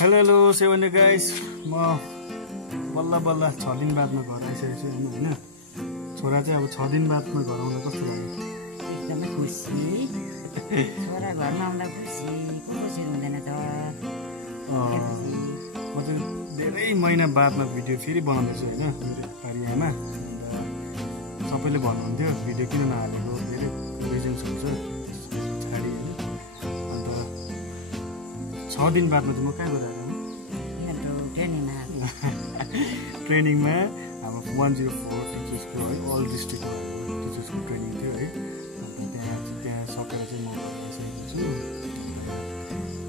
Hello सेवन guys, म बल्ल बल्ल 6 दिन बादमा घर आइसकेको छु हैन। छोरा चाहिँ अब 6 दिन बादमा घर आउँदा कस्तो लाग्यो? एकदमै खुसी। छोरा घरमा आउँदा खुसी, को खुसी हुँदैन त। म चाहिँ धेरै महिना बादमा भिडियो फेरि बनाउँदैछु हैन, मेरो पारियामा। सबैले भन्नुहुन्थ्यो भिडियो किन नहालेको, धेरै रिजन्स हुन्छ छाडी हैन। अन्त 6 दिन बादमा चाहिँ म कहाँ गएर आएको? ट्रेनिङमा अब 104 टिचर्सको है, अल डिस्ट्रिक्टको टिचर्सको ट्रेनिङ थियो है। अन्त त्यहाँ सकेर चाहिँ म आइसकेको छु।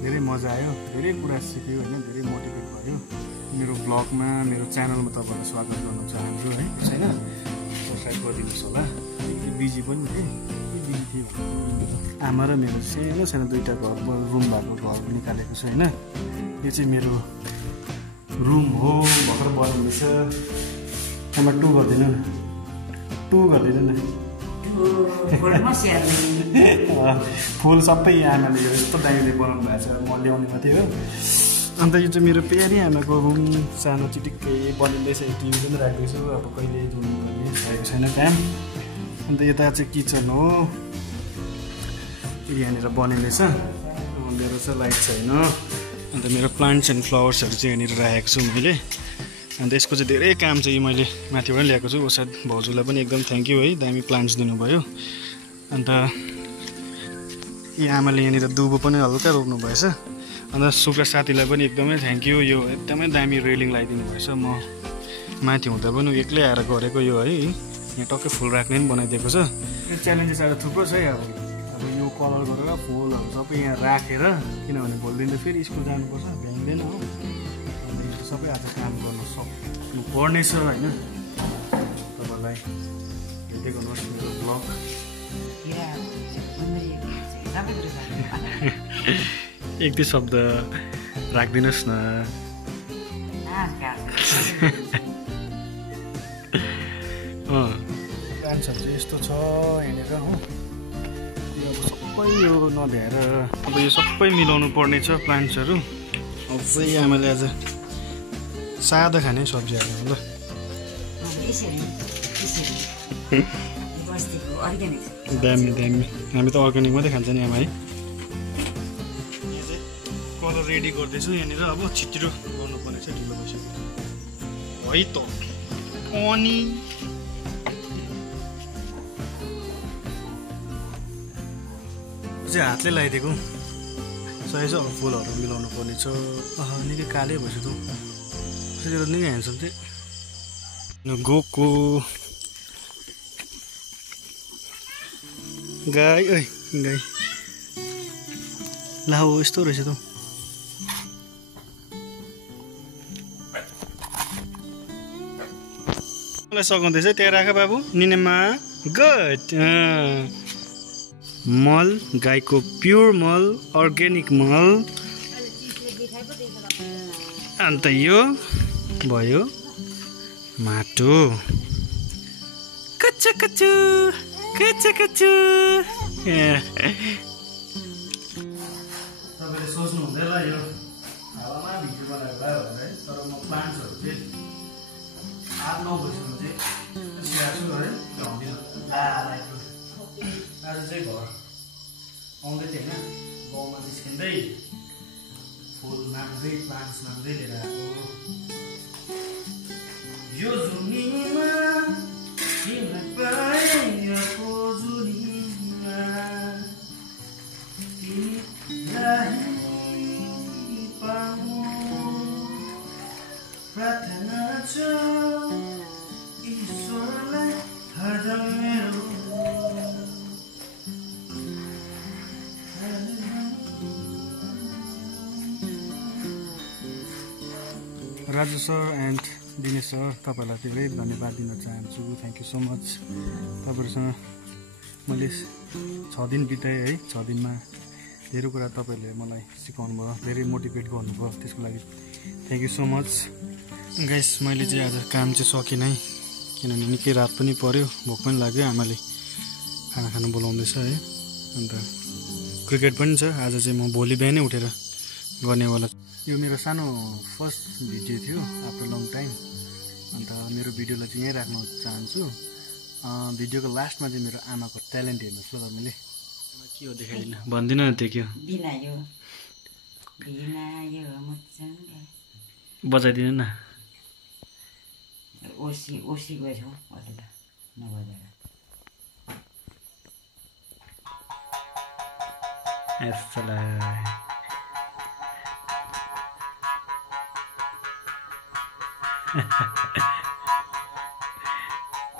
धेरै मजा आयो, धेरै कुरा सिक्यो होइन, धेरै मोटिभेट भयो। मेरो ब्लगमा, मेरो च्यानलमा तपाईँहरूलाई स्वागत गर्न चाहन्छु है, छैन? सब्सक्राइब गरिदिनुहोस् होला। बिजी पनि थिएँ, बिजी थिएँ। आमा र मेरो सानो सानो दुईवटा घर रुम भएको घर निकालेको छु होइन। यो चाहिँ मेरो रुम हो, भर्खर बनिँदैछ। नम्बर 2 गर्दैन न, 2 गर्दैन न। फुल सबै आमाले यो यस्तो दाइले बनाउनु भएको छ, म ल्याउने मात्रै हो। अन्त यो चाहिँ मेरो प्यारी आमाको रुम, सानो चिटिक्कै बनिँदैछ। टिभी पनि राख्दैछु, अब कहिले जोड्नुपर्ने भएको छैन काम। अन्त यता चाहिँ किचन हो, यहाँनिर बनिँदैछ। मेरो चाहिँ लाइट छैन। अन्त मेरो प्लान्ट्स एन्ड फ्लावर्सहरू चाहिँ यहाँनिर राखेको छु मैले। अन्त यसको चाहिँ धेरै काम चाहिँ मैले माथिबाट ल्याएको छु। ओसाद भाउजूलाई पनि एकदम थ्याङ्क यू है, दामी प्लान्ट्स दिनुभयो। अन्त यी आमाले यहाँनिर दुबो पनि हल्का रोप्नु भएछ। अन्त सुक्रा साथीलाई पनि एकदमै थ्याङ्क यू, यो एकदमै दामी रेलिङ लगाइदिनु भएछ। म माथि हुँदा पनि एक्लै आएर गरेको यो है, यहाँ टक्कै फुल राख्ने पनि बनाइदिएको छ। यो च्यालेन्जेस आएर थुप्रो छ है। अब यो कलर गरेर फुलहरू सबै यहाँ राखेर, किनभने भोलिदिन त फेरि स्कुल जानुपर्छ, भ्याइँदैन हो। अन्त यो सबै आज काम गर्नु सक्नु पर्नेछ होइन। तपाईँलाई हेर्दै गर्नुहोस् मेरो ब्लग। एक दुई शब्द राखिदिनुहोस् न। प्लान्ट्सहरू चाहिँ यस्तो छ यहाँनिर हो। सबै यो नभ्याएर अब यो सबै मिलाउनु पर्ने छ प्लान्ट्सहरू। अझै आमाले आज सादा खाने सब्जी हाल्नु ल। दामी दामी, हामी त अर्ग्यानिक मात्रै खान्छ नि आमा है। कलर रेडी गर्दैछु यहाँनिर, अब छिटो गर्नुपर्ने छ, ढिलो भइसक्यो है त। अनि चाहिँ हातले लगाइदिएको सही छ। अब फुलहरू मिलाउनु पर्ने छ। निकै कालै भएछ त, त्यसले निकै ह्यान्डसम थिएँ। गएको गाई, ओइ गाई ला हो, यस्तो रहेछ त। मलाई सघाउँदैछ, त्यहाँ राख बाबु। निनेमा गुड। मल, गाईको प्योर मल, अर्ग्यानिक मल। अन्त यो भयो माटो। कच्चु कच्चु कच्चु कच्चु। तपाईँले सोच्नु हुँदैन यो हावामा भिडियो बनाएको भयो है, तर म प्लान्ट्सहरू चाहिँ 8-9 बजीसम्म चाहिँ स्याहार्छु है। आज चाहिँ घर आउँदै थिएँ होइन, गाउँमा निस्किँदै फुल नाच्दै प्लान्ट्स नाच्दै लिएर आएको। यो जुनीमा तिमीलाई पाएको, जुनीमा तिमीलाई पाउँ प्रार्थना छ ईश्वरलाई हरदम मेरो। Raju sir and Dinesh sir, तपाईँलाई धेरै धन्यवाद दिन चाहन्छु। Thank you so much. तपाईँहरूसँग मैले 6 दिन बिताएँ है। 6 दिनमा धेरै कुरा तपाईँहरूले मलाई सिकाउनु भयो, धेरै मोटिभेट गर्नुभयो, त्यसको लागि thank you so much guys. मैले चाहिँ आज काम चाहिँ सकिनँ है, किनभने निकै रात पनि पऱ्यो, भोक पनि लाग्यो। आमाले खाना खानु बोलाउँदैछ है। अन्त क्रिकेट पनि छ आज चाहिँ, म भोलि बिहानै उठेर गर्नेवाला। यो मेरो सानो फर्स्ट भिडियो थियो आफ्टर लङ टाइम। अन्त मेरो भिडियोलाई चाहिँ यहीँ राख्न चाहन्छु। भिडियोको लास्टमा चाहिँ मेरो आमाको ट्यालेन्ट हेर्नुहोस् ल तपाईँले। के हो देखाइदिनु भन्दिनँ न त्यो के हो बजाइदिनु न। ओसी गएछौ अहिले त नबजाएर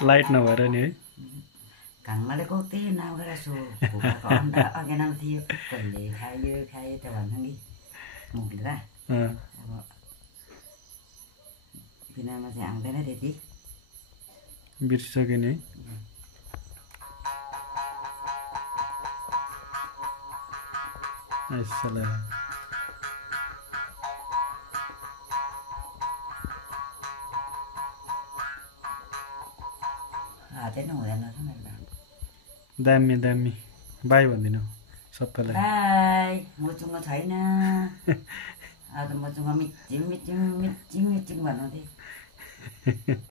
लाइट नभएर नि है घामले कतै नगएर सो अगेन थियो कहिले खायो त भन्नु कि मुखले र अब बिनामा चाहिँ आउँदैन त्यति बिर्सिसक्यो नि हातै नै हुँदैन दामी दामी बाई भनिदिनु सबैलाई बाई मचुङ छैन आज मचुङ मिचिङ भन्नु थिएँ